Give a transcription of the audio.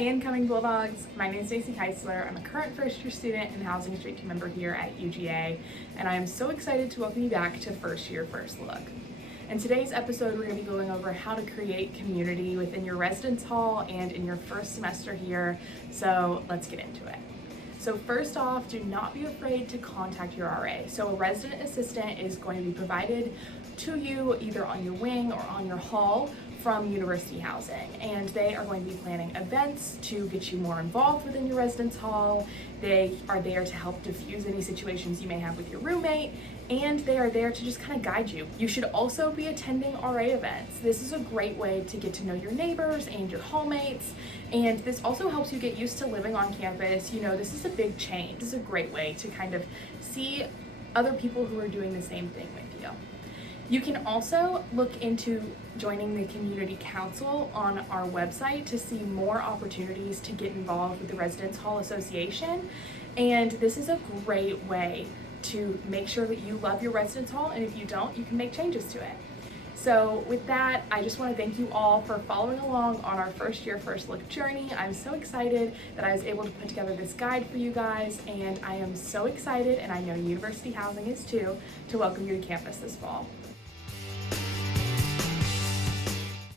Hey incoming Bulldogs, my name is Stacey Heisler. I'm a current first year student and housing street team member here at UGA, and I am so excited to welcome you back to First Year First Look. In today's episode, we're going to be going over how to create community within your residence hall and in your first semester here, so let's get into it. So first off, do not be afraid to contact your RA. So a resident assistant is going to be provided to you either on your wing or on your hall from University Housing, and they are going to be planning events to get you more involved within your residence hall. They are there to help diffuse any situations you may have with your roommate, and they are there to just kind of guide you. You should also be attending RA events. This is a great way to get to know your neighbors and your hallmates, and this also helps you get used to living on campus. You know, this is a big change. This is a great way to kind of see other people who are doing the same thing with you. You can also look into joining the community council on our website to see more opportunities to get involved with the Residence Hall Association. And this is a great way to make sure that you love your residence hall, and if you don't, you can make changes to it. So with that, I just want to thank you all for following along on our First Year First Look journey. I'm so excited that I was able to put together this guide for you guys, and I am so excited, and I know University Housing is too, to welcome you to campus this fall.